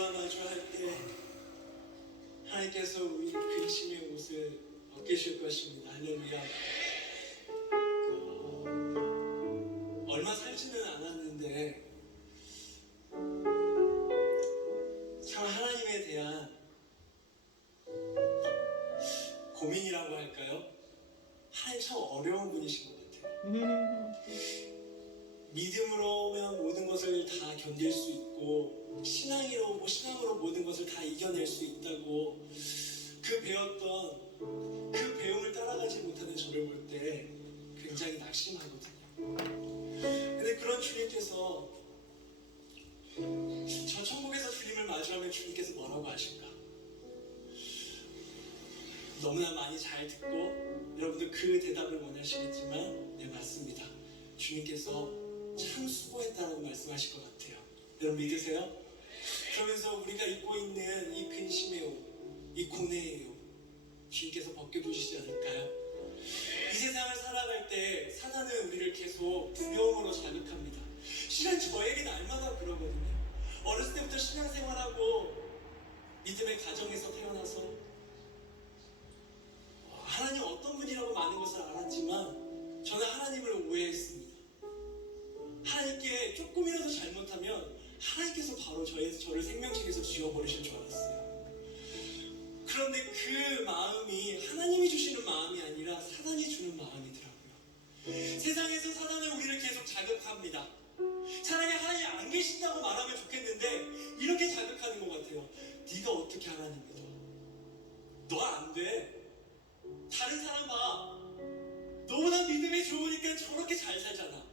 주와 마주할 때 하나님께서 우리 근심의 옷을 벗기실 것입니다. 할렐루야. 얼마 살지는 않았는데 참 하나님에 대한 고민이라고 할까요? 하나님 참 어려운 분이신 것 같아요. 믿음으로면 모든 것을 다 견딜 수 있고 신앙으로 모든 것을 다 이겨낼 수 있다고 그 배움을 따라가지 못하는 저를 볼 때 굉장히 낙심하거든요. 근데 그런 주님께서 저 천국에서 주님을 마주하면 주님께서 뭐라고 하실까? 너무나 많이 잘 듣고 여러분들 그 대답을 원하시겠지만 네, 맞습니다. 주님께서 참 수고했다고 말씀하실 것 같아요. 여러분 믿으세요? 그러면서 우리가 입고 있는 이 근심의 옷, 이 고뇌의 옷 주님께서 벗겨주시지 않을까요? 이 세상을 살아갈 때 사단은 우리를 계속 두려움으로 자극합니다. 실은 저에게 날마다 그러거든요. 어렸을 때부터 신앙생활하고 믿음의 가정에서 태어나서 하나님 어떤 분이라고 많은 것을 알았지만 저는 하나님을 오해했습니다. 하나님께 조금이라도 잘못하면 하나님께서 바로 저를 생명책에서 지워버리실 줄 알았어요. 그런데 그 마음이 하나님이 주시는 마음이 아니라 사단이 주는 마음이더라고요. 세상에서 사단은 우리를 계속 자극합니다. 차라리 하나님 안 계신다고 말하면 좋겠는데 이렇게 자극하는 것 같아요. 네가 어떻게 하나님 믿어? 너 안 돼. 다른 사람 봐. 너보다 믿음이 좋으니까 저렇게 잘 살잖아.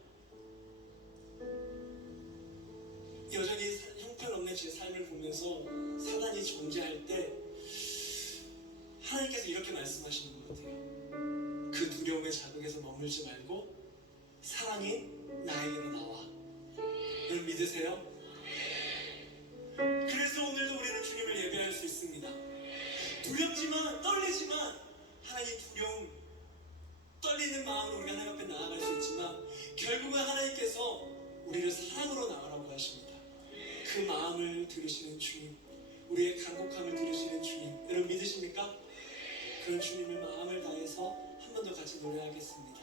여전히 형편없는 제 삶을 보면서 사단이 존재할 때 하나님께서 이렇게 말씀하시는 것 같아요. 그 두려움의 자극에서 머물지 말고 사랑이 나에게로 나와. 여러분 믿으세요? 그래서 오늘도 우리는 주님을 예배할 수 있습니다. 두렵지만 떨리지만 하나님 떨리는 마음으로 우리가 하나님 앞에 나아갈 수 있지만 결국은 하나님께서 우리를 사랑으로 나가라고 하십니다. 그 마음을 들으시는 주님, 우리의 간곡함을 들으시는 주님, 여러분 믿으십니까? 그런 주님을 마음을 다해서 한 번 더 같이 노래하겠습니다.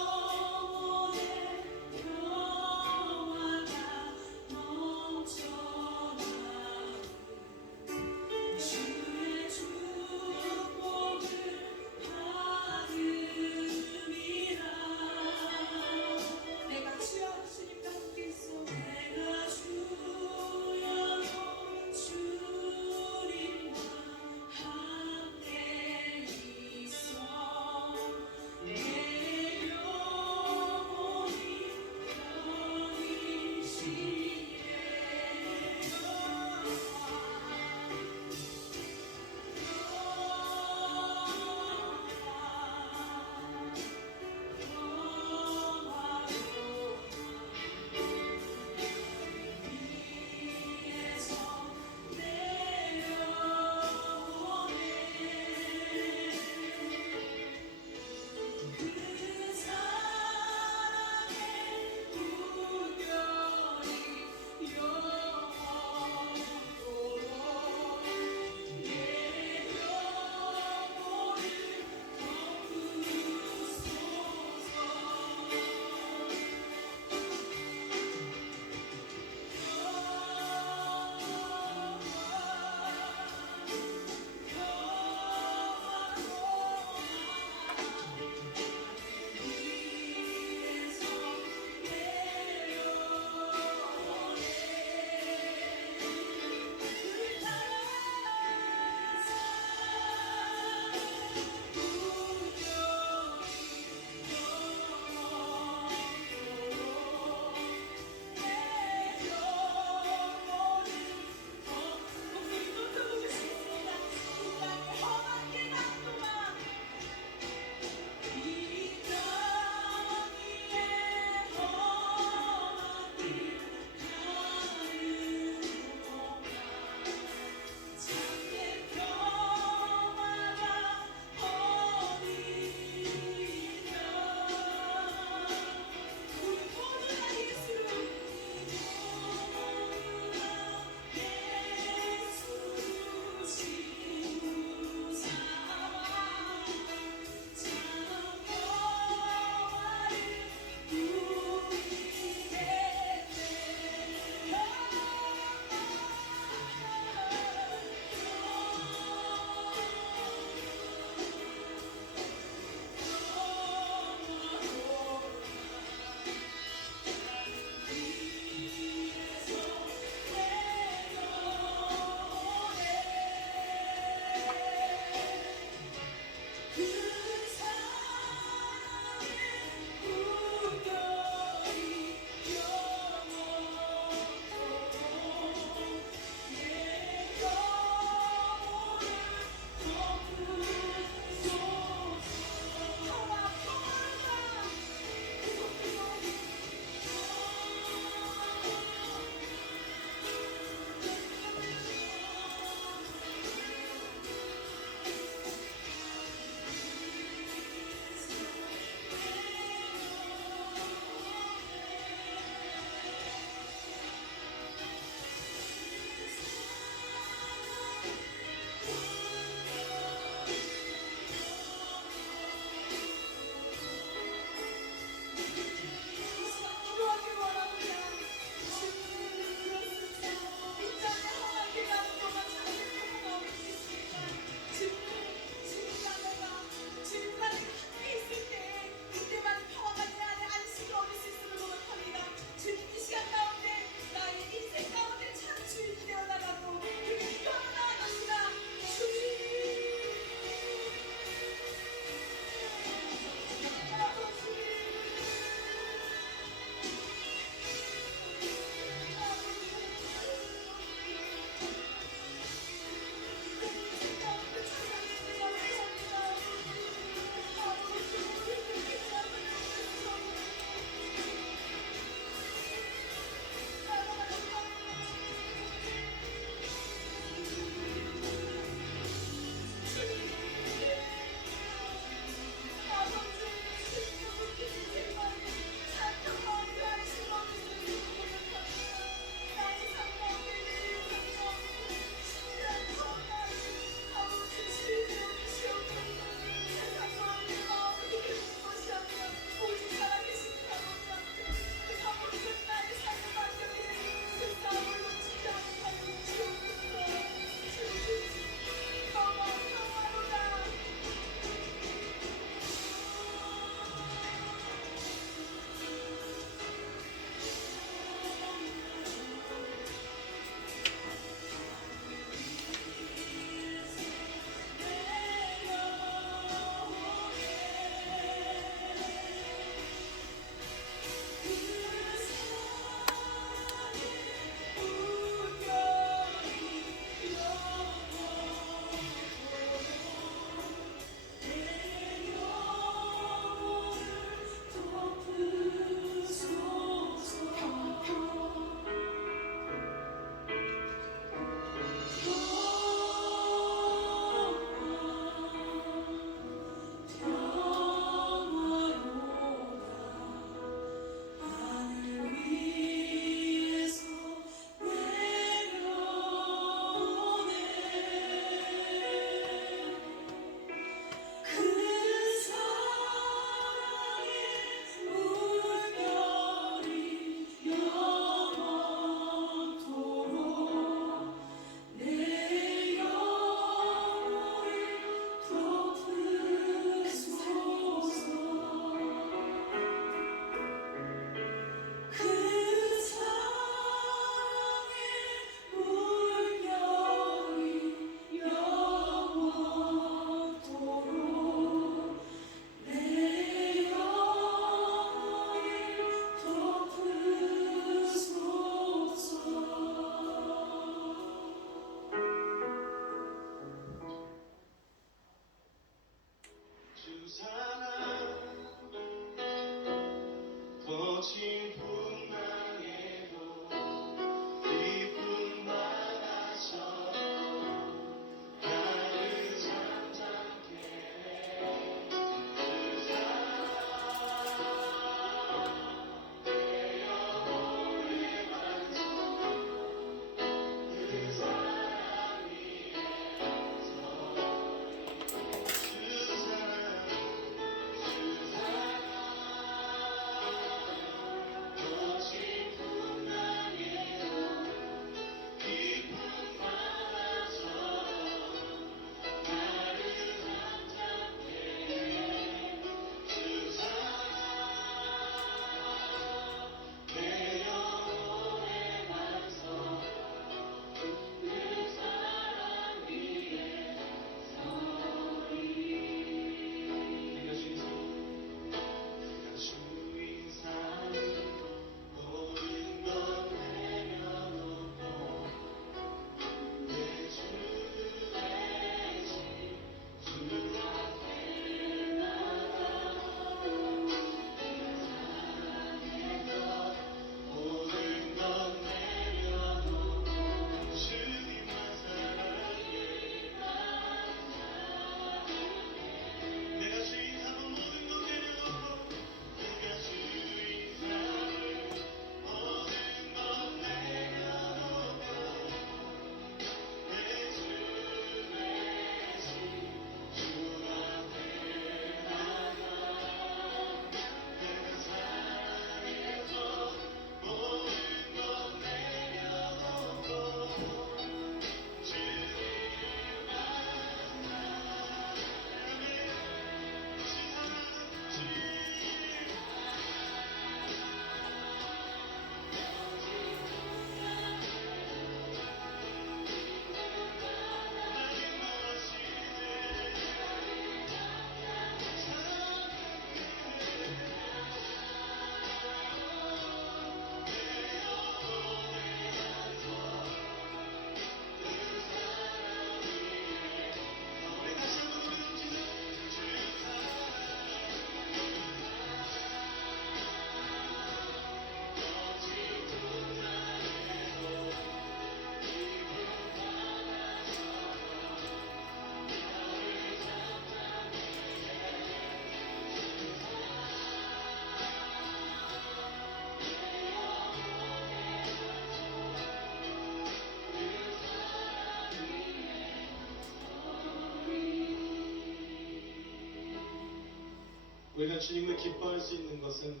우리가 주님을 기뻐할 수 있는 것은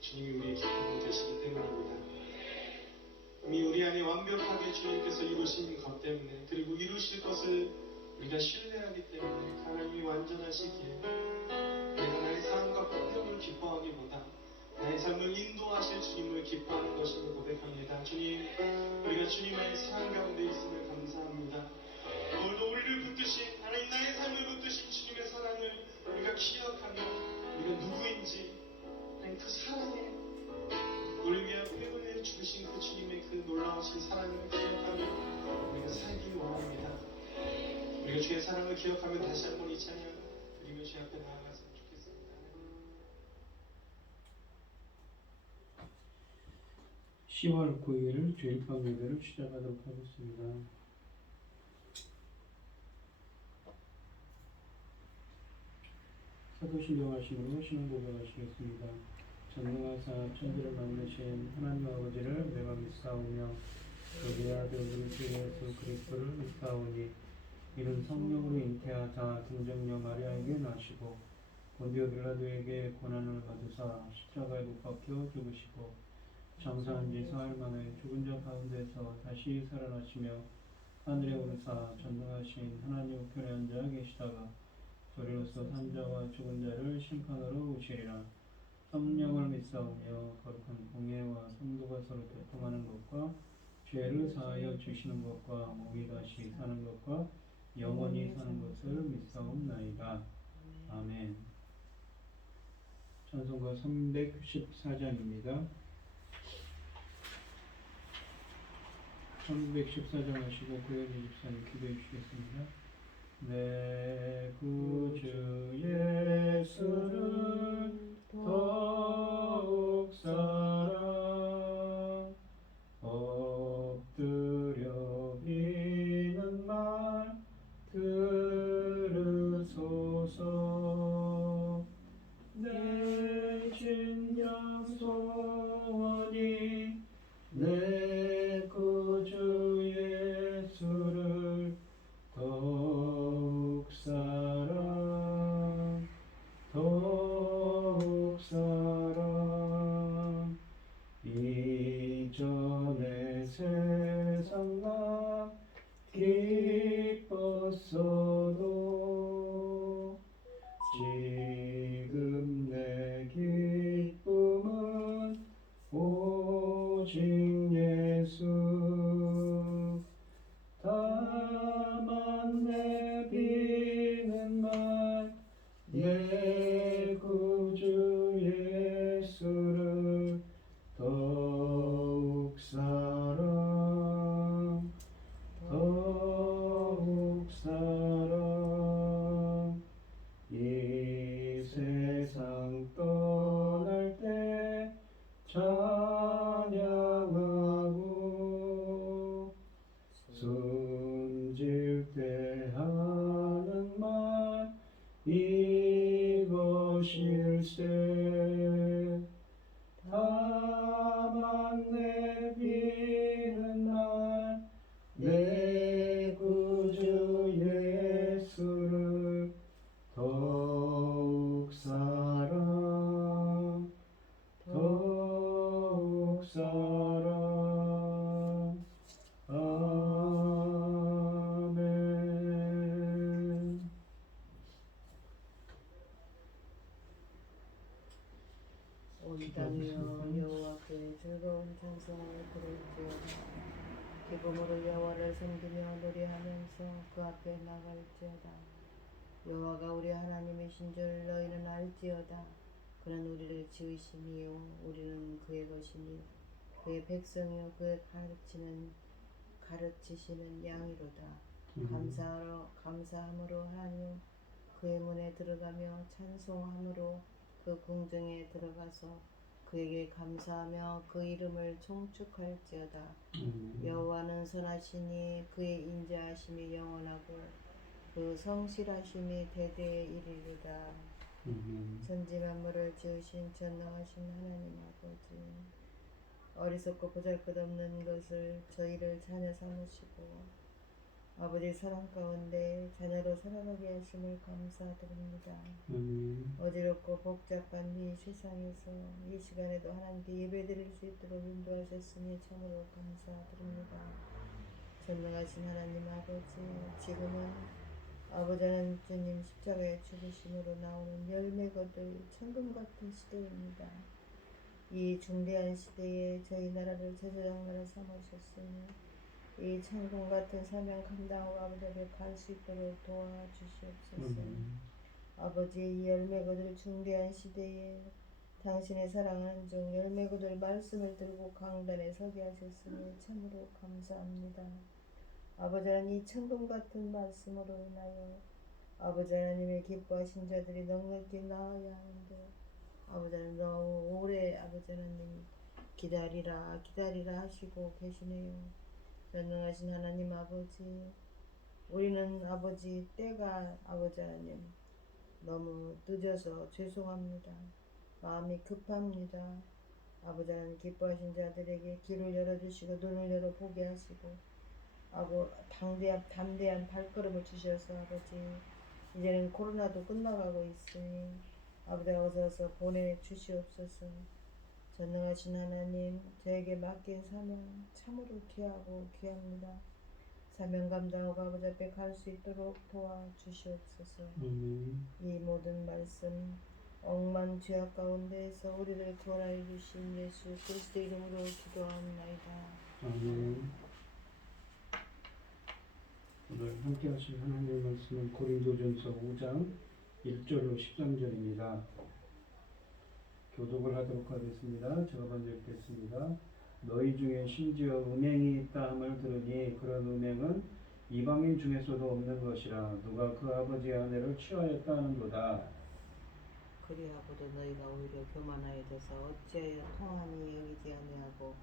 주님이 우리의 기쁨이 되시기 때문입니다. 이미 우리 안에 완벽하게 주님께서 이루신 것 때문에, 그리고 이루실 것을 우리가 신뢰하기 때문에 하나님이 완전하시기에 내가 나의 삶과 풍경을 기뻐하기보다 나의 삶을 인도하실 주님을 기뻐하는 것임을 고백합니다. 주님, 우리가 주님의 사랑 가운데 있음을 감사합니다. 오늘도 우리를 붙드신, 하나님 나의 삶을 붙드신 주님의 사랑을 우리가 기억하며 우리가 누구인지, 하나님 그 사랑에 우리 위한 피 흘려 죽으신 그 주님의 그 놀라우신 사랑을 기억하며 우리가 살기를 원합니다. 우리가 주의 사랑을 기억하며 다시 한번 이 찬양 드리며 주 앞에 나아갔으면 좋겠습니다. 10월 9일 주일밤 예배를 시작하도록 하겠습니다. 사도신경 하심으로 신앙 고백하시겠습니다. 전능하사 천지를 만드신 하나님 아버지를 내가 믿사오며 그의 아들 우리 주 예수 그리스도를 믿사오니 이는 성령으로 잉태하사 등정녀 마리아에게 나시고 본디오 빌라도에게 고난을 받으사 십자가에 못 박혀 죽으시고 장사한 지 사흘 만에 죽은 자 가운데서 다시 살아나시며 하늘에 오르사 전능하신 하나님 우편에 앉아 계시다가 저리로서 산자와 죽은 자를 심판하러 오시리라. 성령을 믿사오며 거룩한 공예와 성도가 서로 교통하는 것과 죄를 사하여 주시는 것과 몸이 다시 사는 것과 영원히 사는 것을 믿사옵나이다. 아멘. 찬송가 314장입니다. 314장 하시고 고현희 집사님 기도해 주시겠습니다. 내 구주 예수를 더욱 사랑 엎드려 비는 말 들으소서. 내 진정 소원이 내 구주 예수를 더욱 사랑 더욱 사랑 이전의 세상과 기뻤어도 지금 내 기쁨은 오직 예수. 다만 내비는 말 내 구주 예수를 더욱 사랑 더욱 사랑 이 세상 떠날 때 찬양하고 숨질 때 하는 말 이것일세. 다만 내비는 말 내 구주 예수를 더욱 사랑 더욱 사랑. 아멘. 온 땅이여 여호와께 즐거운 찬송을 부를지어다. 기쁨으로 여호와를 섬기며 노래하면서 그 앞에 나갈지어다. 여호와가 우리 하나님이신 줄 너희는 알지어다. 그는 우리를 지으심이요 우리는 그의 것이니 그의 백성이요 그의 가르치시는 양이로다. 감사함으로 하나님 그의 문에 들어가며 찬송함으로 그 궁정에 들어가서 그에게 감사하며 그 이름을 총축할지어다. 여호와는 선하시니 그의 인자하심이 영원하고 그 성실하심이 대대에 이르리로다. 천지 만물을 지으신 전능하신 하나님 아버지, 어리석고 보잘것없는 것을 저희를 자녀 삼으시고 아버지 사랑 가운데 자녀로 살아가게 하심을 감사드립니다. 아멘. 어지럽고 복잡한 이 세상에서 이 시간에도 하나님께 예배드릴 수 있도록 인도하셨으니 참으로 감사드립니다. 전능하신 하나님 아버지, 지금은 아버지 하나님 주님 십자가의 죽으심으로 나오는 열매 거둘 천금 같은 시대입니다. 이 중대한 시대에 저희 나라를 제사장 나라 삼으셨으니 이 천금 같은 사명 감당하고 아버지 앞에 갈 수 있도록 도와주시옵소서. 아버지, 이 열매 거둘 중대한 시대에 당신의 사랑하는 중 열매 거둘 말씀을 들고 강단에 서게 하셨으니 참으로 감사합니다. 아버지 하나님, 이 천금 같은 말씀으로 인하여 아버지 하나님의 기뻐하신 자들이 넉넉히 나아야 하는데 아버지 하나님 너무 오래 아버지 하나님 기다리라 하시고 계시네요. 전능하신 하나님 아버지, 우리는 아버지 때가 아버지 하나님 너무 늦어서 죄송합니다. 마음이 급합니다. 아버지 하나님 기뻐하신 자들에게 길을 열어주시고 눈을 열어 보게 하시고 담대한 발걸음을 주셔서 아버지 이제는 코로나도 끝나가고 있으니 아버지 어서 보내주시옵소서. 전능하신 하나님, 저에게 맡긴 사명 참으로 귀하고 귀합니다. 사명 감당하고 아버지 앞에 갈 수 있도록 도와주시옵소서. 이 모든 말씀 억만 죄악 가운데에서 우리를 구원하여 주신 예수 그리스도 이름으로 기도하옵나이다. 아멘. 오늘 함께 하실 하나님의 말씀은 고린도전서 5장 1절로 13절입니다. 교독을 하도록 하겠습니다. 제가 먼저 읽겠습니다. 너희 중에 심지어 음행이 있다 함을 들으니 그런 음행은 이방인 중에서도 없는 것이라 누가 그 아버지의 아내를 취하였다 하는도다. 그리하고도 너희가 오히려 교만하여져서 어찌하여 통하니 여기지 아니하고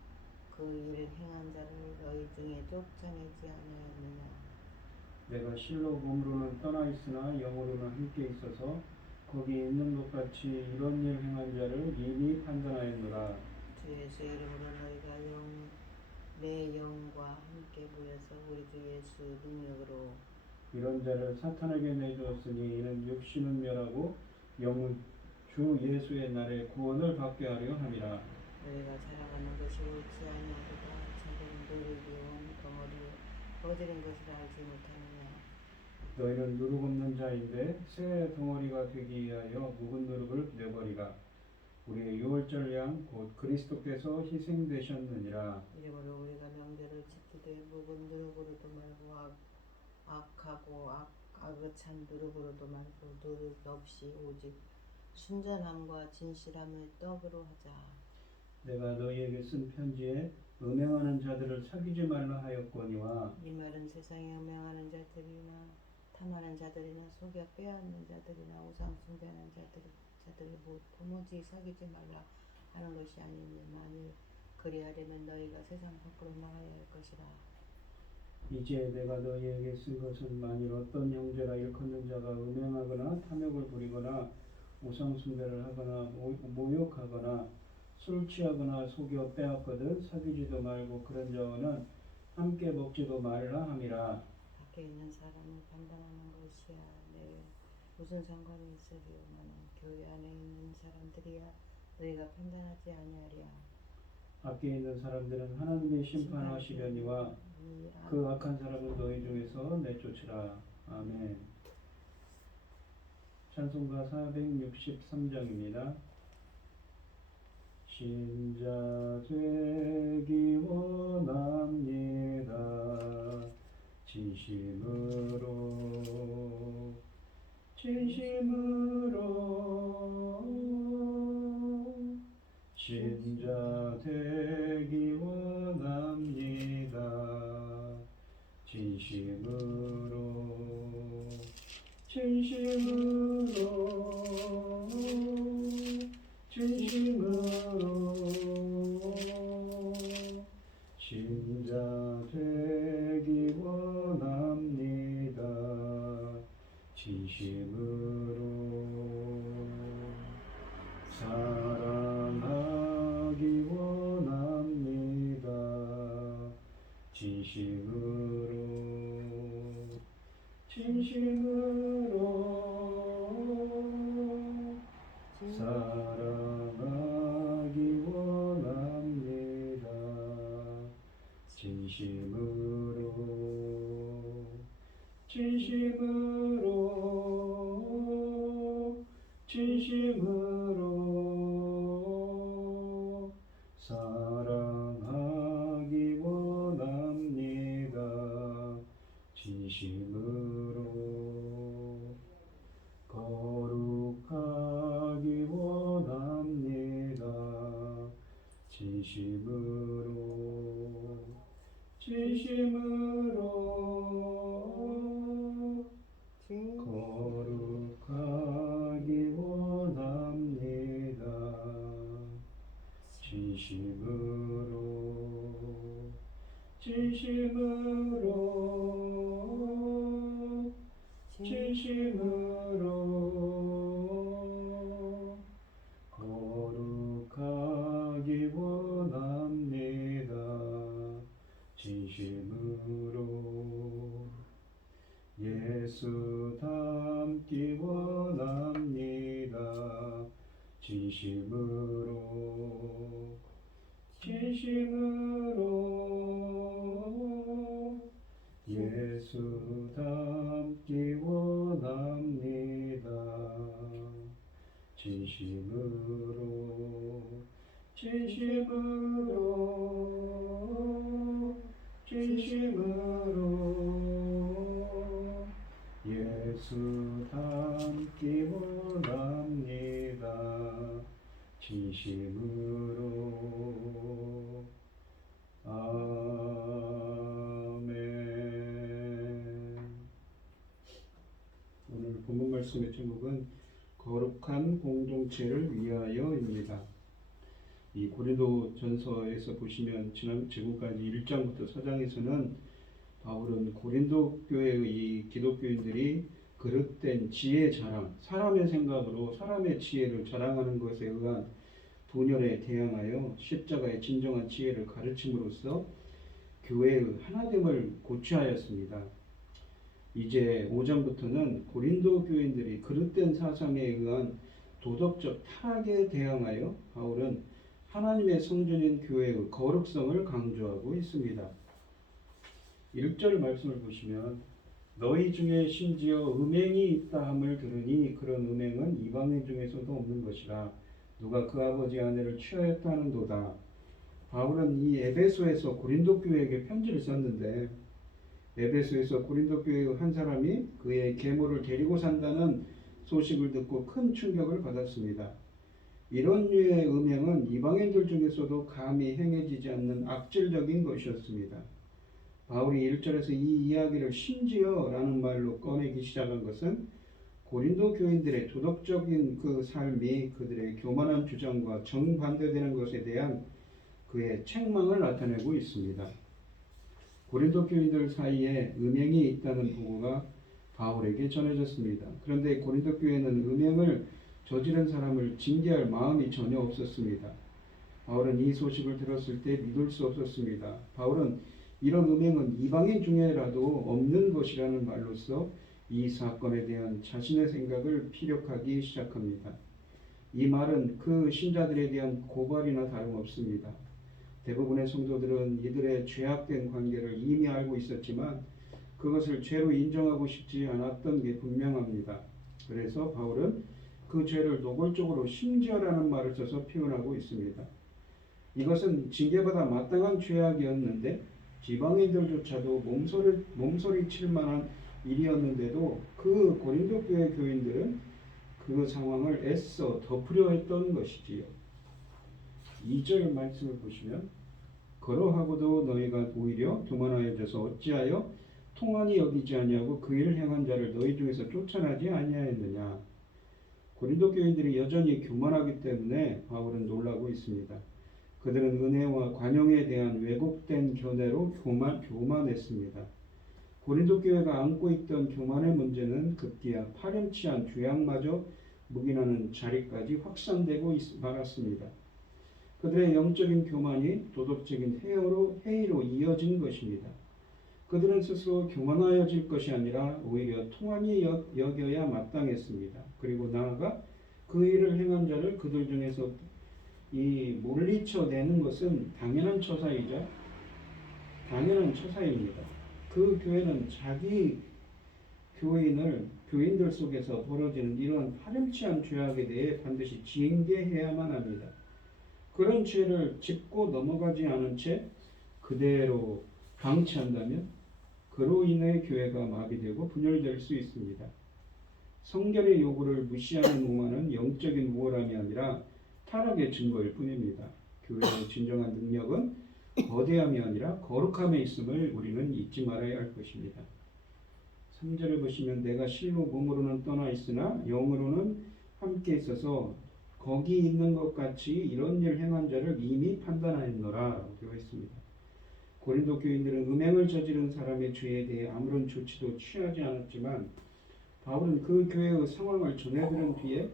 그 일을 행한 자를 너희 중에 쫓아내지 아니하였느냐. 내가 실로 몸으로는 떠나 있으나 영으로는 함께 있어서 거기 있는 것 같이 이런 일 행한 자를 이미 판단하였노라. 주 예수 이름으로 너희가 내 영과 함께 모여서 우리 주 예수 능력으로 이런 자를 사탄에게 내주었으니 이는 육신은 멸하고 영은 주 예수의 날에 구원을 받게 하려 함이라. 너희가 자랑하는 것이 옳지 아니하도다. 자기는 누르기 온 덩어리 거지른 것을 알지 못하느냐. 너희는 누룩 없는 자인데 새 덩어리가 되기 위하여 묵은 누룩을 내버리라. 우리의 유월절 양 곧 그리스도께서 희생되셨느니라. 이러므로 우리가 명절을 지키되 묵은 누룩으로도 말고 악하고 악의찬 누룩으로도 말고 누룩 없이 오직 순전함과 진실함을 떡으로 하자. 내가 너희에게 쓴 편지에 음행하는 자들을 사귀지 말라 하였거니와 이 말은 세상에 음행하는 자들이나 탐하는 자들이나 속여 빼앗는 자들이나 우상 숭배하는 자들을 도무지 사귀지 말라 하는 것이 아니니 만일 그리하려면 너희가 세상 밖으로 나가야 할 것이라. 이제 내가 너희에게 쓴 것은 만일 어떤 형제라 일컫는 자가 음행하거나 탐욕을 부리거나 우상 숭배를 하거나 모욕하거나 술 취하거나 속여 빼앗거든 사귀지도 말고 그런 자와는 함께 먹지도 말라 함이라. 밖에 있는 사람을 판단하는 것이야 내 무슨 상관이 있으리요. 나는 교회 안에 있는 사람들이야 너희가 판단하지 아니하리야. 밖에 있는 사람들은 하나님의 심판하시려니와 그 악한 사람은 너희 중에서 내쫓으라. 아멘. 찬송가 463장입니다. 신자 되기 원합니다. 진심으로 신자 되기 원합니다. 진심으로 신자 되기 원합니다. 진심으로 사랑하기 원합니다. 진심으로 진심으로 사랑하기 원합니다. 진심으로 거룩하기 원합니다. 진심으로 거룩하기 원합니다. 진심으로 거룩하기 원합니다. 진심으로 예수 닮기 원합니다. 진심으로 예수 닮기 원합니다. 진심으로 예수 닮기 원합니다. 진심으로 아멘. 오늘 본문 말씀의 제목은 거룩한 공동체를 위하여입니다. 이 고린도전서에서 보시면 지금까지 1장부터 4장에서는 바울은 고린도 교회의 이 기독교인들이 그릇된 지혜 자랑, 사람의 생각으로 사람의 지혜를 자랑하는 것에 의한 분열에 대항하여 십자가의 진정한 지혜를 가르침으로써 교회의 하나됨을 고취하였습니다. 이제 5장부터는 고린도 교인들이 그릇된 사상에 의한 도덕적 타락에 대항하여 바울은 하나님의 성전인 교회의 거룩성을 강조하고 있습니다. 1절 말씀을 보시면 너희 중에 심지어 음행이 있다 함을 들으니 그런 음행은 이방인 중에서도 없는 것이라 누가 그 아버지 아내를 취하였다 하는도다. 바울은 이 에베소에서 고린도 교회에게 편지를 썼는데 에베소에서 고린도 교회의 한 사람이 그의 계모를 데리고 산다는 소식을 듣고 큰 충격을 받았습니다. 이런 류의 음행은 이방인들 중에서도 감히 행해지지 않는 악질적인 것이었습니다. 바울이 1절에서 이 이야기를 심지어 라는 말로 꺼내기 시작한 것은 고린도 교인들의 도덕적인 그 삶이 그들의 교만한 주장과 정반대되는 것에 대한 그의 책망을 나타내고 있습니다. 고린도 교인들 사이에 음행이 있다는 보고가 바울에게 전해졌습니다. 그런데 고린도 교회는 음행을 저지른 사람을 징계할 마음이 전혀 없었습니다. 바울은 이 소식을 들었을 때 믿을 수 없었습니다. 바울은 이런 음행은 이방인 중에라도 없는 것이라는 말로써 이 사건에 대한 자신의 생각을 피력하기 시작합니다. 이 말은 그 신자들에 대한 고발이나 다름없습니다. 대부분의 성도들은 이들의 죄악된 관계를 이미 알고 있었지만 그것을 죄로 인정하고 싶지 않았던 게 분명합니다. 그래서 바울은 그 죄를 노골적으로 심지어라는 말을 써서 표현하고 있습니다. 이것은 징계받아 마땅한 죄악이었는데 지방인들조차도 몸소리 칠 만한 일이었는데도 그 고린도 교회 교인들은 그 상황을 애써 덮으려 했던 것이지요. 2절 말씀을 보시면 그러하고도 너희가 오히려 교만하여져서 어찌하여 통한이 여기지 아니하고 그 일을 행한 자를 너희 중에서 쫓아나지 아니하였느냐. 고린도 교인들이 여전히 교만하기 때문에 바울은 놀라고 있습니다. 그들은 은혜와 관용에 대한 왜곡된 견해로 교만했습니다. 고린도 교회가 안고 있던 교만의 문제는 급기야 파렴치한 죄악마저 묵인하는 자리까지 확산되고 말았습니다. 그들의 영적인 교만이 도덕적인 해이로 이어진 것입니다. 그들은 스스로 교만하여질 것이 아니라 오히려 통한이 여겨야 마땅했습니다. 그리고 나아가 그 일을 행한 자를 그들 중에서 물리쳐내는 것은 당연한 처사입니다. 그 교회는 자기 교인을 교인들 속에서 벌어지는 이런 파렴치한 죄악에 대해 반드시 징계해야만 합니다. 그런 죄를 짚고 넘어가지 않은 채 그대로 방치한다면 그로 인해 교회가 마비되고 분열될 수 있습니다. 성결의 요구를 무시하는 오만은 영적인 우월함이 아니라 타락의 증거일 뿐입니다. 교회의 진정한 능력은 거대함이 아니라 거룩함에 있음을 우리는 잊지 말아야 할 것입니다. 3절을 보시면 내가 실로 몸으로는 떠나 있으나 영으로는 함께 있어서 거기 있는 것 같이 이런 일 행한 자를 이미 판단하였노라 라고 되어 있습니다. 고린도 교인들은 음행을 저지른 사람의 죄에 대해 아무런 조치도 취하지 않았지만 바울은 그 교회의 상황을 전해들은 뒤에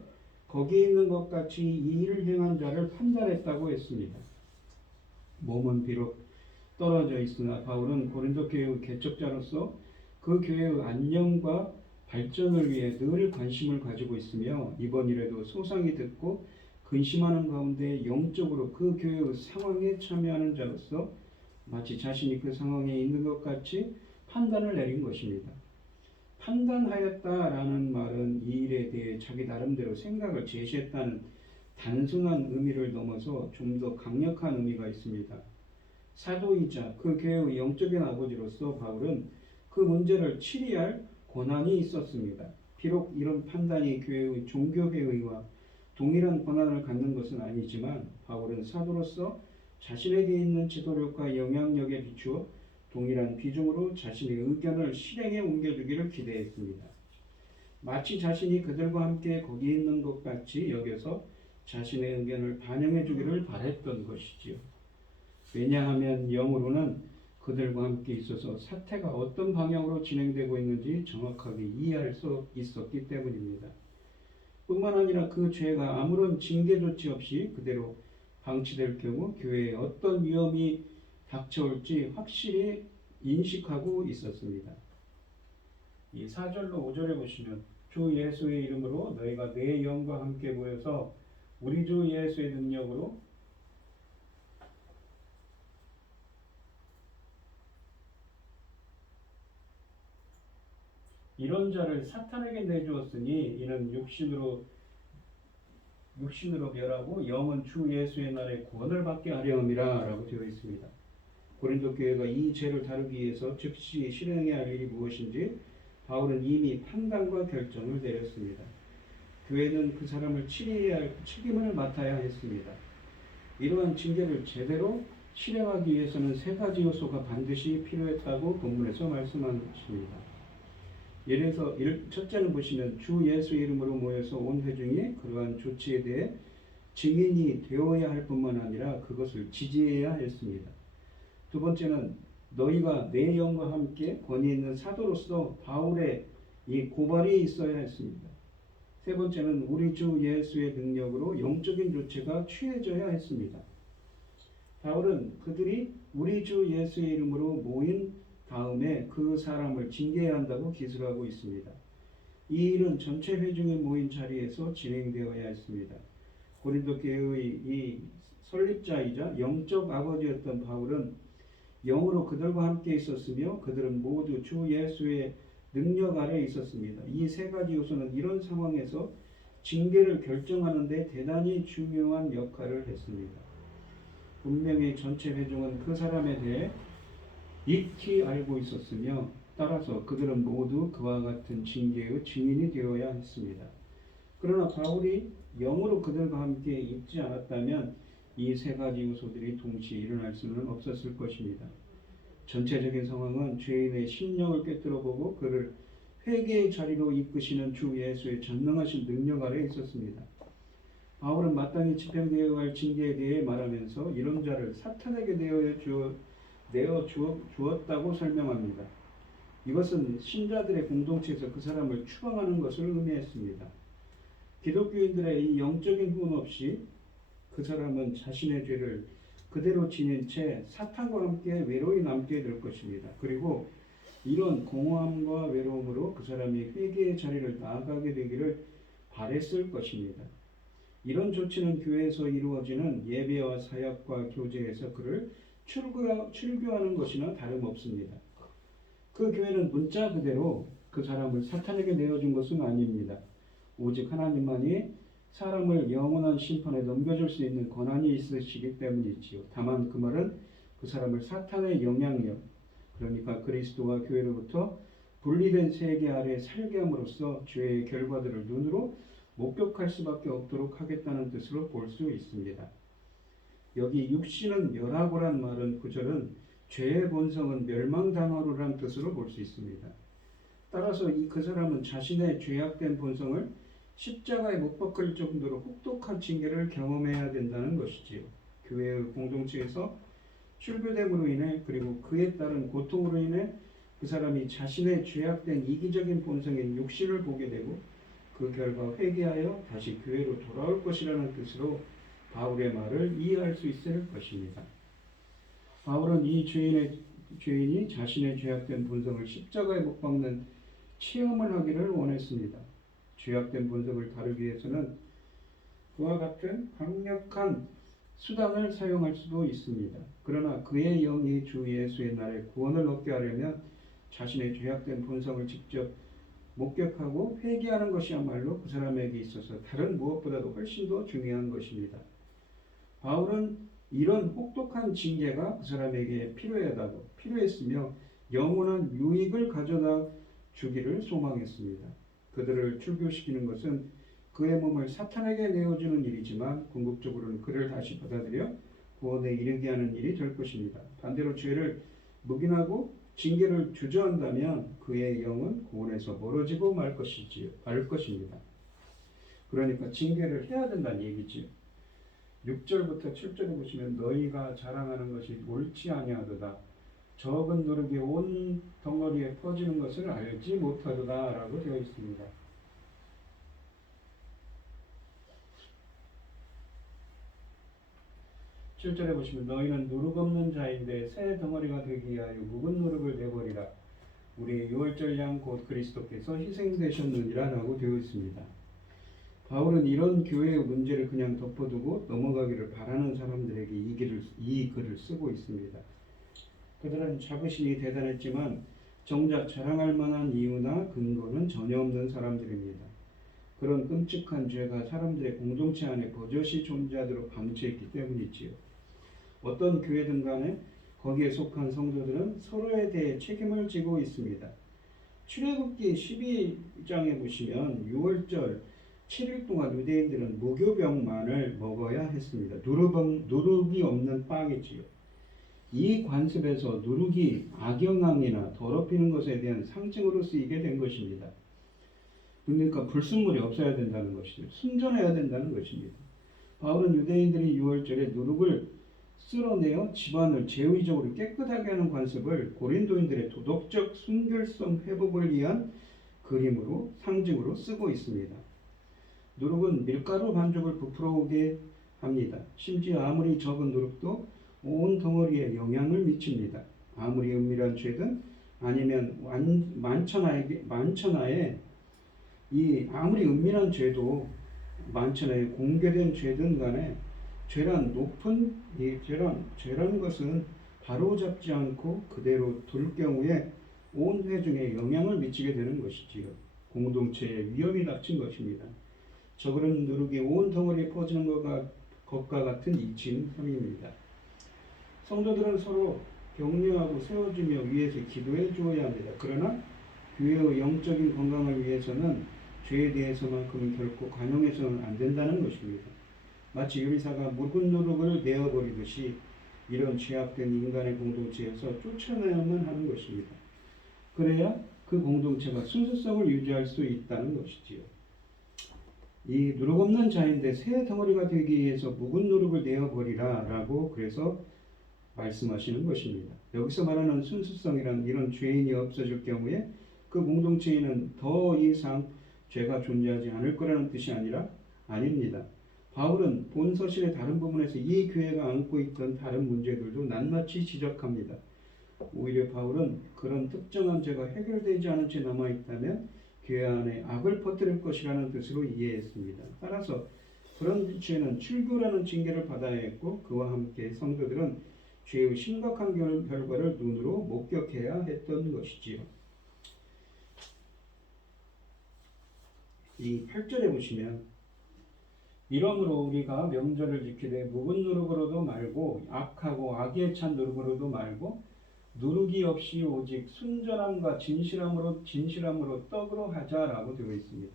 거기 있는 것 같이 이 일을 행한 자를 판단했다고 했습니다. 몸은 비록 떨어져 있으나 바울은 고린도 교회의 개척자로서 그 교회의 안녕과 발전을 위해 늘 관심을 가지고 있으며 이번 일에도 소상히 듣고 근심하는 가운데 영적으로 그 교회의 상황에 참여하는 자로서 마치 자신이 그 상황에 있는 것 같이 판단을 내린 것입니다. 판단하였다라는 말은 이 일에 대해 자기 나름대로 생각을 제시했다는 단순한 의미를 넘어서 좀 더 강력한 의미가 있습니다. 사도이자 그 교회의 영적인 아버지로서 바울은 그 문제를 치리할 권한이 있었습니다. 비록 이런 판단이 교회의 종교회의와 동일한 권한을 갖는 것은 아니지만 바울은 사도로서 자신에게 있는 지도력과 영향력에 비추어 동일한 비중으로 자신의 의견을 실행에 옮겨주기를 기대했습니다. 마치 자신이 그들과 함께 거기 있는 것 같이 여겨서 자신의 의견을 반영해 주기를 바랬던 것이지요. 왜냐하면 영으로는 그들과 함께 있어서 사태가 어떤 방향으로 진행되고 있는지 정확하게 이해할 수 있었기 때문입니다. 뿐만 아니라 그 죄가 아무런 징계 조치 없이 그대로 방치될 경우 교회에 어떤 위험이 닥쳐올지 확실히 인식하고 있었습니다. 이 4절로 5절에 보시면 주 예수의 이름으로 너희가 내 영과 함께 모여서 우리 주 예수의 능력으로 이런 자를 사탄에게 내주었으니 이는 육신으로 멸하고 영은 주 예수의 날에 구원을 받게 하려 함이라 라고 되어 있습니다. 고린도 교회가 이 죄를 다루기 위해서 즉시 실행해야 할 일이 무엇인지 바울은 이미 판단과 결정을 내렸습니다. 교회는 그 사람을 치리해야 할 책임을 맡아야 했습니다. 이러한 징계를 제대로 실행하기 위해서는 세 가지 요소가 반드시 필요했다고 본문에서 말씀한 것입니다. 예를 들어서 첫째는 보시면 주 예수의 이름으로 모여서 온 회중이 그러한 조치에 대해 증인이 되어야 할 뿐만 아니라 그것을 지지해야 했습니다. 두 번째는 너희가 내 영과 함께 권위 있는 사도로서 바울의 이 고발이 있어야 했습니다. 세 번째는 우리 주 예수의 능력으로 영적인 조치가 취해져야 했습니다. 바울은 그들이 우리 주 예수의 이름으로 모인 다음에 그 사람을 징계해야 한다고 기술하고 있습니다. 이 일은 전체 회중이 모인 자리에서 진행되어야 했습니다. 고린도 교회의 이 설립자이자 영적 아버지였던 바울은 영으로 그들과 함께 있었으며 그들은 모두 주 예수의 능력 아래 있었습니다. 이 세 가지 요소는 이런 상황에서 징계를 결정하는 데 대단히 중요한 역할을 했습니다. 분명히 전체 회중은 그 사람에 대해 익히 알고 있었으며 따라서 그들은 모두 그와 같은 징계의 증인이 되어야 했습니다. 그러나 바울이 영으로 그들과 함께 있지 않았다면 이 세 가지 요소들이 동시에 일어날 수는 없었을 것입니다. 전체적인 상황은 죄인의 심령을 꿰뚫어보고 그를 회개의 자리로 이끄시는 주 예수의 전능하신 능력 아래 있었습니다. 바울은 마땅히 집행되어야 할 징계에 대해 말하면서 이런 자를 사탄에게 내어 주었다고 설명합니다. 이것은 신자들의 공동체에서 그 사람을 추방하는 것을 의미했습니다. 기독교인들의 이 영적인 후원 없이 그 사람은 자신의 죄를 그대로 지닌 채 사탄과 함께 외로이 남게 될 것입니다. 그리고 이런 공허함과 외로움으로 그 사람이 회개의 자리를 나아가게 되기를 바랬을 것입니다. 이런 조치는 교회에서 이루어지는 예배와 사역과 교제에서 그를 출교하는 것이나 다름없습니다. 그 교회는 문자 그대로 그 사람을 사탄에게 내어준 것은 아닙니다. 오직 하나님만이 사람을 영원한 심판에 넘겨줄 수 있는 권한이 있으시기 때문이지요. 다만 그 말은 그 사람을 사탄의 영향력, 그러니까 그리스도와 교회로부터 분리된 세계 아래 살게 함으로써 죄의 결과들을 눈으로 목격할 수밖에 없도록 하겠다는 뜻으로 볼 수 있습니다. 여기 육신은 멸하고란 말은 구절은 죄의 본성은 멸망당하로란 뜻으로 볼 수 있습니다. 따라서 그 사람은 자신의 죄악된 본성을 십자가에 못 박을 정도로 혹독한 징계를 경험해야 된다는 것이지요. 교회의 공동체에서 출교됨으로 인해 그리고 그에 따른 고통으로 인해 그 사람이 자신의 죄악된 이기적인 본성인 육신을 보게 되고 그 결과 회개하여 다시 교회로 돌아올 것이라는 뜻으로 바울의 말을 이해할 수 있을 것입니다. 바울은 이 죄인이 자신의 죄악된 본성을 십자가에 못 박는 체험을 하기를 원했습니다. 죄악된 본성을 다루기 위해서는 그와 같은 강력한 수단을 사용할 수도 있습니다. 그러나 그의 영이 주 예수의 날에 구원을 얻게 하려면 자신의 죄악된 본성을 직접 목격하고 회개하는 것이야말로 그 사람에게 있어서 다른 무엇보다도 훨씬 더 중요한 것입니다. 바울은 이런 혹독한 징계가 그 사람에게 필요했으며 영원한 유익을 가져다 주기를 소망했습니다. 그들을 출교시키는 것은 그의 몸을 사탄에게 내어주는 일이지만 궁극적으로는 그를 다시 받아들여 구원에 이르게 하는 일이 될 것입니다. 반대로 죄를 묵인하고 징계를 주저한다면 그의 영은 구원에서 멀어지고 말 것입니다. 그러니까 징계를 해야 된다는 얘기지요. 6절부터 7절에 보시면 너희가 자랑하는 것이 옳지 아니하도다. 적은 누룩이 온 덩어리에 퍼지는 것을 알지 못하도다 라고 되어 있습니다. 7절에 보시면 너희는 누룩 없는 자인데 새 덩어리가 되기 위하여 묵은 누룩을 내버리라. 우리의 유월절 양 곧 그리스도께서 희생되셨느니라 라고 되어 있습니다. 바울은 이런 교회의 문제를 그냥 덮어두고 넘어가기를 바라는 사람들에게 이 글을 쓰고 있습니다. 그들은 자부심이 대단했지만 정작 자랑할 만한 이유나 근거는 전혀 없는 사람들입니다. 그런 끔찍한 죄가 사람들의 공동체 안에 버젓이 존재하도록 방치했기 때문이지요. 어떤 교회든 간에 거기에 속한 성도들은 서로에 대해 책임을 지고 있습니다. 출애굽기 12장에 보시면 6월절 7일 동안 유대인들은 무교병만을 먹어야 했습니다. 누룩이 없는 빵이지요. 이 관습에서 누룩이 악영향이나 더럽히는 것에 대한 상징으로 쓰이게 된 것입니다. 그러니까 불순물이 없어야 된다는 것이죠. 순전해야 된다는 것입니다. 바울은 유대인들이 6월절에 누룩을 쓸어내어 집안을 제의적으로 깨끗하게 하는 관습을 고린도인들의 도덕적 순결성 회복을 위한 그림으로 상징으로 쓰고 있습니다. 누룩은 밀가루 반죽을 부풀어오게 합니다. 심지어 아무리 적은 누룩도 온 덩어리에 영향을 미칩니다. 아무리 은밀한 죄든 아니면 만천하에 아무리 은밀한 죄도 만천하에 공개된 죄든 간에 죄라는 것은 바로잡지 않고 그대로 둘 경우에 온 회중에 영향을 미치게 되는 것이지요. 공동체에 위험이 닥친 것입니다. 저그런 누룩이 온 덩어리에 퍼지는 것과 같은 이치는 혐의입니다. 성도들은 서로 격려하고 세워주며 위해서 기도해 주어야 합니다. 그러나 교회의 영적인 건강을 위해서는 죄에 대해서만큼은 결코 관용해서는 안 된다는 것입니다. 마치 요리사가 묵은 누룩을 내어버리듯이 이런 죄악된 인간의 공동체에서 쫓아내야만 하는 것입니다. 그래야 그 공동체가 순수성을 유지할 수 있다는 것이지요. 이 누룩 없는 자인데 새 덩어리가 되기 위해서 묵은 누룩을 내어버리라 라고 그래서 말씀하시는 것입니다. 여기서 말하는 순수성이란 이런 죄인이 없어질 경우에 그 공동체에는 더 이상 죄가 존재하지 않을 거라는 뜻이 아닙니다. 바울은 본서실의 다른 부분에서 이 교회가 안고 있던 다른 문제들도 낱낱이 지적합니다. 오히려 바울은 그런 특정한 죄가 해결되지 않은 채 남아있다면 교회 안에 악을 퍼뜨릴 것이라는 뜻으로 이해했습니다. 따라서 그런 죄는 출교라는 징계를 받아야 했고 그와 함께 성도들은 죄의 심각한 결과를 눈으로 목격해야 했던 것이지요. 이 8절에 보시면 이러므로 우리가 명절을 지키되 묵은 누룩으로도 말고 악하고 악에 찬 누룩으로도 말고 누룩이 없이 오직 순전함과 진실함으로 떡으로 하자라고 되어 있습니다.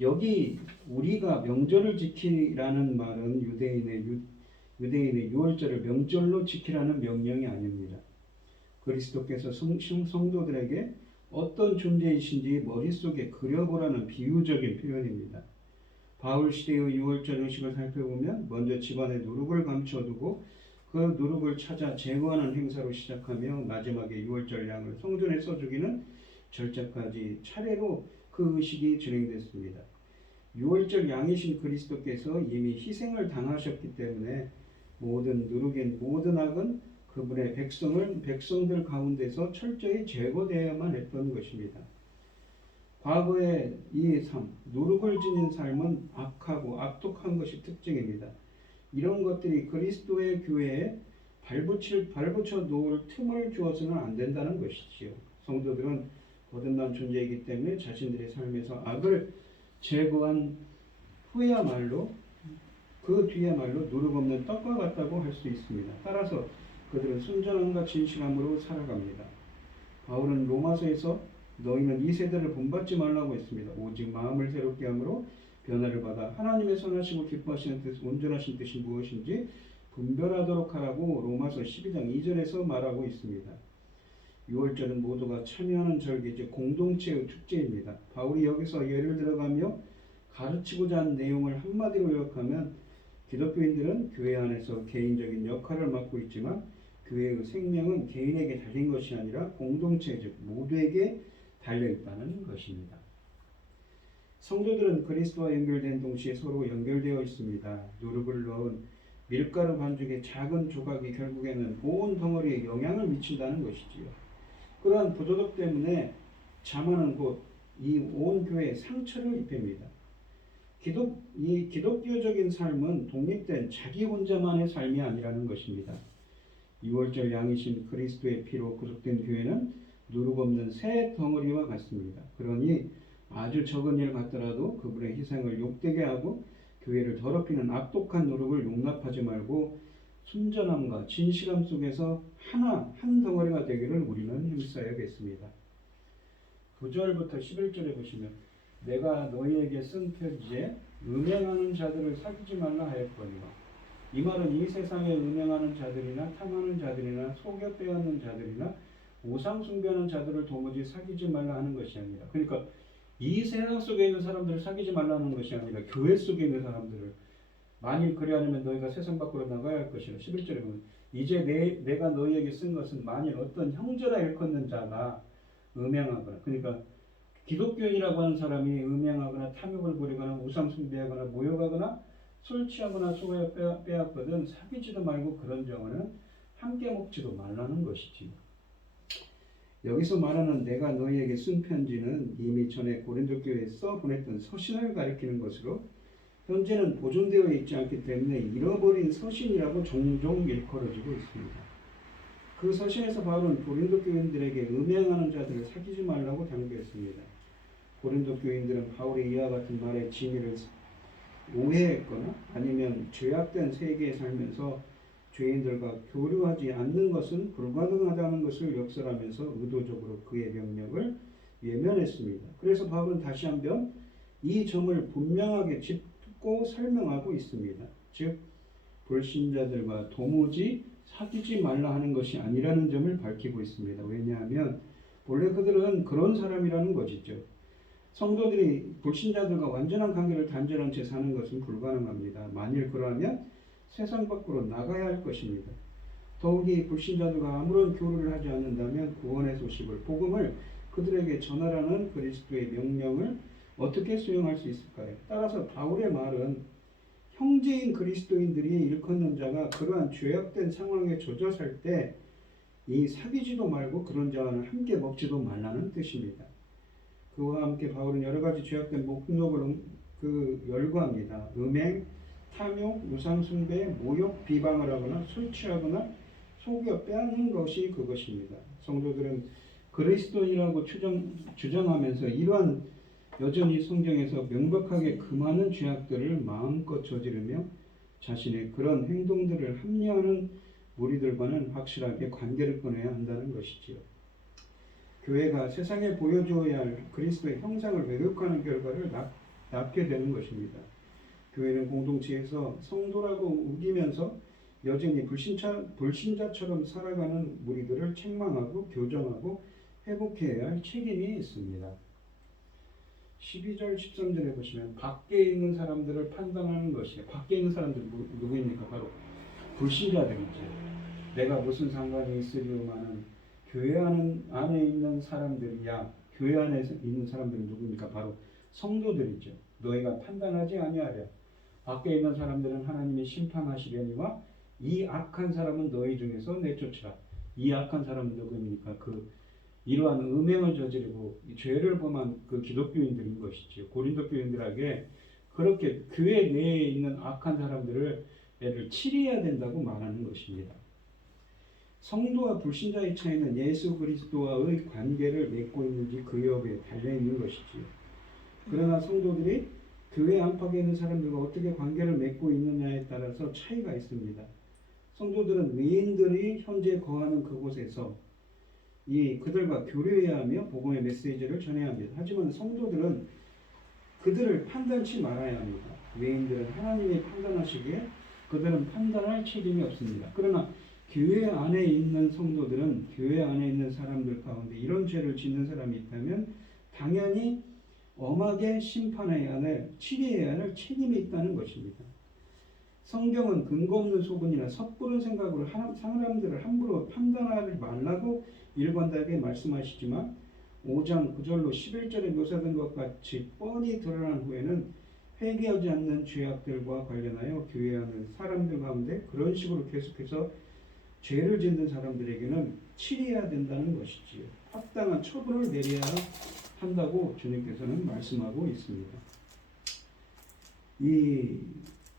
여기 우리가 명절을 지키라는 말은 유대인의 유월절을 명절로 지키라는 명령이 아닙니다. 그리스도께서 성도들에게 어떤 존재이신지 머릿속에 그려보라는 비유적인 표현입니다. 바울 시대의 유월절 의식을 살펴보면 먼저 집안에 누룩을 감춰두고 그 누룩을 찾아 제거하는 행사로 시작하며 마지막에 유월절 양을 성전에 써주기는 절차까지 차례로 그 의식이 진행됐습니다. 유월절 양이신 그리스도께서 이미 희생을 당하셨기 때문에 모든 누룩인 모든 악은 그분의 백성들 가운데서 철저히 제거되어야만 했던 것입니다. 과거의 이 삶, 누룩을 지닌 삶은 악하고 악독한 것이 특징입니다. 이런 것들이 그리스도의 교회에 발붙여 놓을 틈을 주어서는 안 된다는 것이지요. 성도들은 거듭난 존재이기 때문에 자신들의 삶에서 악을 제거한 후야말로 그 뒤야말로 누룩 없는 떡과 같다고 할 수 있습니다. 따라서 그들은 순전함과 진실함으로 살아갑니다. 바울은 로마서에서 너희는 이 세대를 본받지 말라고 했습니다. 오직 마음을 새롭게 함으로 변화를 받아 하나님의 선하시고 기뻐하시는 뜻, 온전하신 뜻이 무엇인지 분별하도록 하라고 로마서 12장 2절에서 말하고 있습니다. 6월절은 모두가 참여하는 절기죠. 공동체의 축제입니다. 바울이 여기서 예를 들어가며 가르치고자 하는 내용을 한마디로 요약하면 기독교인들은 교회 안에서 개인적인 역할을 맡고 있지만 교회의 생명은 개인에게 달린 것이 아니라 공동체 즉 모두에게 달려있다는 것입니다. 성도들은 그리스도와 연결된 동시에 서로 연결되어 있습니다. 누룩을 넣은 밀가루 반죽의 작은 조각이 결국에는 온 덩어리에 영향을 미친다는 것이지요. 그러한 부도덕 때문에 자만은 곧 이 온 교회에 상처를 입힙니다. 이 기독교적인 삶은 독립된 자기 혼자만의 삶이 아니라는 것입니다. 6월절 양이신 그리스도의 피로 구속된 교회는 누룩 없는 새 덩어리와 같습니다. 그러니 아주 적은 일 같더라도 그분의 희생을 욕되게 하고 교회를 더럽히는 악독한 누룩을 용납하지 말고 순전함과 진실함 속에서 한 덩어리가 되기를 우리는 힘써야겠습니다. 9절부터 11절에 보시면 내가 너희에게 쓴 편지에 음행하는 자들을 사귀지 말라 하였거니와 이 말은 이 세상에 음행하는 자들이나 탐하는 자들이나 속여 빼앗는 자들이나 우상 숭배하는 자들을 도무지 사귀지 말라 하는 것이 아니라 그러니까 이 세상 속에 있는 사람들을 사귀지 말라는 것이 아니라 교회 속에 있는 사람들을 만일 그리 아니면 너희가 세상 밖으로 나가야 할 것이라 11절에 보면 이제 내가 너희에게 쓴 것은 만일 어떤 형제라 일컫는 자가 음행하거나 그러니까 기독교인이라고 하는 사람이 음행하거나 탐욕을 부리거나 우상 숭배하거나 모욕하거나 술 취하거나 속여 빼앗거든 사귀지도 말고 그런 정은 함께 먹지도 말라는 것이지. 여기서 말하는 내가 너희에게 쓴 편지는 이미 전에 고린도 교회에 써 보냈던 서신을 가리키는 것으로 현재는 보존되어 있지 않기 때문에 잃어버린 서신이라고 종종 일컬어지고 있습니다. 그 서신에서 바울은 고린도 교인들에게 음행하는 자들을 사귀지 말라고 당부했습니다. 고린도 교인들은 바울의 이와 같은 말의 진위를 오해했거나 아니면 죄악된 세계에 살면서 죄인들과 교류하지 않는 것은 불가능하다는 것을 역설하면서 의도적으로 그의 명령을 외면했습니다. 그래서 바울은 다시 한번 이 점을 분명하게 짚고 설명하고 있습니다. 즉 불신자들과 도무지 사귀지 말라 하는 것이 아니라는 점을 밝히고 있습니다. 왜냐하면 본래 그들은 그런 사람이라는 것이죠. 성도들이 불신자들과 완전한 관계를 단절한 채 사는 것은 불가능합니다. 만일 그러하면 세상 밖으로 나가야 할 것입니다. 더욱이 불신자들과 아무런 교류를 하지 않는다면 구원의 소식을 복음을 그들에게 전하라는 그리스도의 명령을 어떻게 수용할 수 있을까요? 따라서 바울의 말은 형제인 그리스도인들이 일컫는 자가 그러한 죄악된 상황에 젖어 살 때 이 사귀지도 말고 그런 자와는 함께 먹지도 말라는 뜻입니다. 그와 함께 바울은 여러 가지 죄악된 목록을 열거합니다. 음행, 탐욕, 우상숭배, 모욕, 비방을 하거나 술 취하거나 속여 빼앗는 것이 그것입니다. 성도들은 그리스도인이라고 주장하면서 이러한 여전히 성경에서 명백하게 금하는 죄악들을 마음껏 저지르며 자신의 그런 행동들을 합리화하는 무리들과는 확실하게 관계를 끊어야 한다는 것이지요. 교회가 세상에 보여주어야 할 그리스도의 형상을 왜곡하는 결과를 낳게 되는 것입니다. 교회는 공동체에서 성도라고 우기면서 여전히 불신자처럼 살아가는 무리들을 책망하고 교정하고 회복해야 할 책임이 있습니다. 12절 13절에 보시면 밖에 있는 사람들을 판단하는 것이에요. 밖에 있는 사람들 누구입니까? 바로 불신자들이죠. 내가 무슨 상관이 있으리오마는 교회 안에 있는 사람들이야. 교회 안에 있는 사람들은 누구입니까? 바로 성도들이죠. 너희가 판단하지 아니하랴. 밖에 있는 사람들은 하나님이 심판하시려니와 이 악한 사람은 너희 중에서 내쫓으라. 이 악한 사람은 누구입니까? 이러한 음행을 저지르고 죄를 범한 그 기독교인들인 것이지요. 고린도 교인들에게 그렇게 교회 내에 있는 악한 사람들을 치리해야 된다고 말하는 것입니다. 성도와 불신자의 차이는 예수 그리스도와의 관계를 맺고 있는지 그 여부에 달려있는 것이지요. 그러나 성도들이 교회 안팎에 있는 사람들과 어떻게 관계를 맺고 있느냐에 따라서 차이가 있습니다. 성도들은 외인들이 현재 거하는 그곳에서 그들과 교류해야 하며 복음의 메시지를 전해야 합니다. 하지만 성도들은 그들을 판단치 말아야 합니다. 외인들은 하나님이 판단하시기에 그들은 판단할 책임이 없습니다. 그러나 교회 안에 있는 성도들은 교회 안에 있는 사람들 가운데 이런 죄를 짓는 사람이 있다면 당연히 엄하게 심판해야 할, 치리해야 할 책임이 있다는 것입니다. 성경은 근거 없는 소문이나 섣부른 생각으로 사람들을 함부로 판단하지 말라고 일관되게 말씀하시지만 5장 9절로 11절에 묘사된 것 같이 뻔히 드러난 후에는 회개하지 않는 죄악들과 관련하여 교회 안의 사람들 가운데 그런 식으로 계속해서 죄를 짓는 사람들에게는 치리해야 된다는 것이지요. 합당한 처벌을 내려야 한다고 주님께서는 말씀하고 있습니다.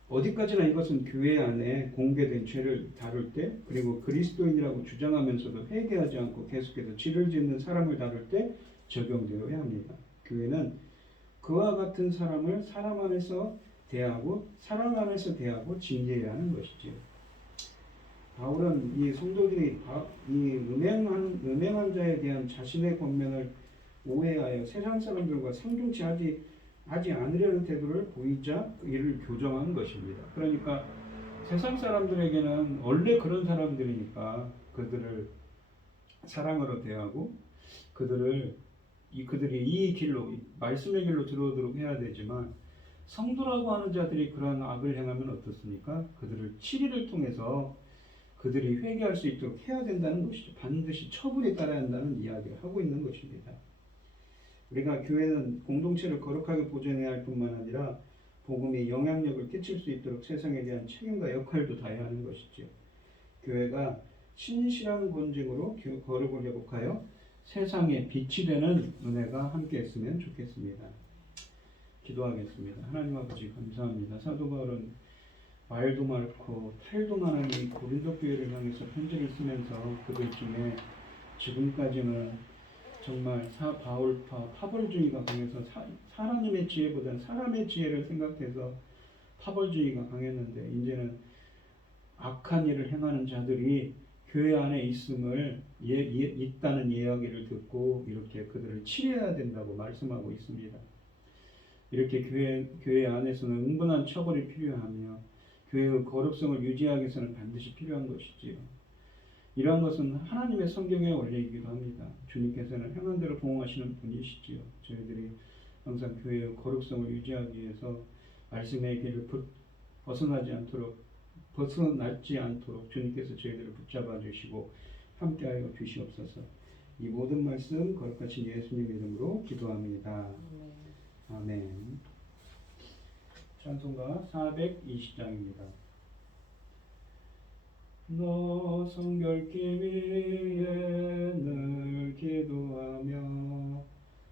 어디까지나 이것은 교회 안에 공개된 죄를 다룰 때, 그리고 그리스도인이라고 주장하면서도 회개하지 않고 계속해서 죄를 짓는 사람을 다룰 때 적용되어야 합니다. 교회는 그와 같은 사람을 사람 안에서 대하고 사랑 안에서 대하고 징계해야 하는 것이지요. 바울은 이 성도들이 음행한 자에 대한 자신의 권면을 오해하여 세상 사람들과 상종치 하지 않으려는 태도를 보이자 이를 교정하는 것입니다. 그러니까 세상 사람들에게는 원래 그런 사람들이니까 그들을 사랑으로 대하고 그들이 이 길로 말씀의 길로 들어오도록 해야 되지만 성도라고 하는 자들이 그러한 악을 행하면 어떻습니까? 그들을 치리를 통해서 그들이 회개할 수 있도록 해야 된다는 것이죠. 반드시 처분에 따라야 한다는 이야기를 하고 있는 것입니다. 우리가 교회는 공동체를 거룩하게 보존해야 할 뿐만 아니라 복음의 영향력을 끼칠 수 있도록 세상에 대한 책임과 역할도 다해야 하는 것이죠. 교회가 신실한 본질으로 거룩을 회복하여 세상에 빛이 되는 은혜가 함께 했으면 좋겠습니다. 기도하겠습니다. 하나님 아버지 감사합니다. 사도 바울은 말도 많고 탈도 많은 이 고린도 교회를 향해서 편지를 쓰면서 그들 중에 지금까지는 정말 바울파 파벌주의가 강해서 하나님의 지혜보다는 사람의 지혜를 생각해서 파벌주의가 강했는데 이제는 악한 일을 행하는 자들이 교회 안에 있다는 이야기를 듣고 이렇게 그들을 치료해야 된다고 말씀하고 있습니다. 이렇게 교회 안에서는 은근한 처벌이 필요하며 교회의 거룩성을 유지하기 위해서는 반드시 필요한 것이지요. 이러한 것은 하나님의 성경의 원리이기도 합니다. 주님께서는 행한 대로 보응하시는 분이시지요. 저희들이 항상 교회의 거룩성을 유지하기 위해서 말씀의 길을 벗어나지 않도록 주님께서 저희들을 붙잡아 주시고 함께하여 주시옵소서. 이 모든 말씀 거룩하신 예수님 이름으로 기도합니다. 아멘. 찬송가 420장입니다. 너 성결기 위해 늘 기도하며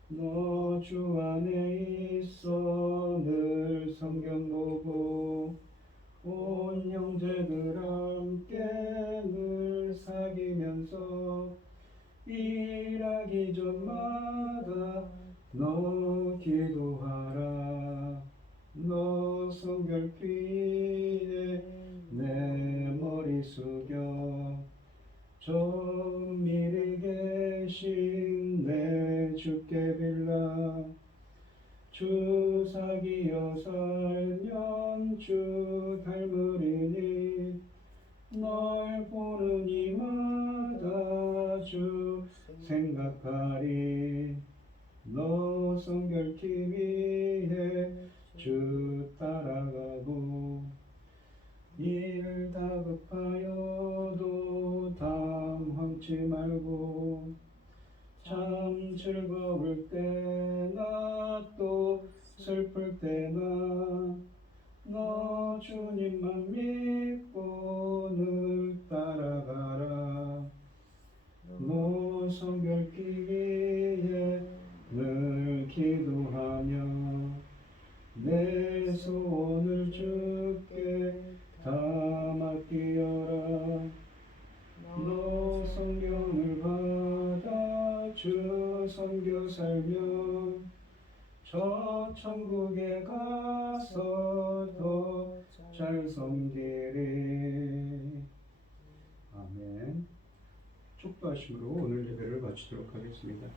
너 주 안에 있어 늘 성경 보고 온 형제들 함께 늘 사귀면서 일하기 전마다 너 기도 귀에 내 머리 숙여 정밀히 계신 내 주께 빌라 주 사귀어 살면 주 닮으리니 널 보는 이마다 주 생각하리 너 성결케 위해 주 따라가고 일 다급하여도 당황치 말고 참 즐거울 때나 또 슬플 때나 너 주님만 믿고 늘 따라가라 너 성결케 위해 늘 기도하며 내 소원을 주께 다 맡기어라 너 성경을 받아 주 섬겨 살면 저 천국에 가서 더 잘 섬기리 아멘. 축도하심으로 오늘 예배를 마치도록 하겠습니다.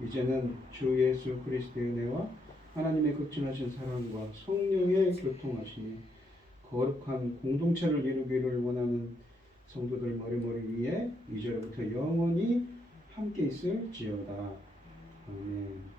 이제는 주 예수 그리스도의 은혜와 하나님의 극진하신 사랑과 성령의 교통하심이 거룩한 공동체를 이루기를 원하는 성도들 머리머리 위에 이제로부터 영원히 함께 있을지어다. 아멘.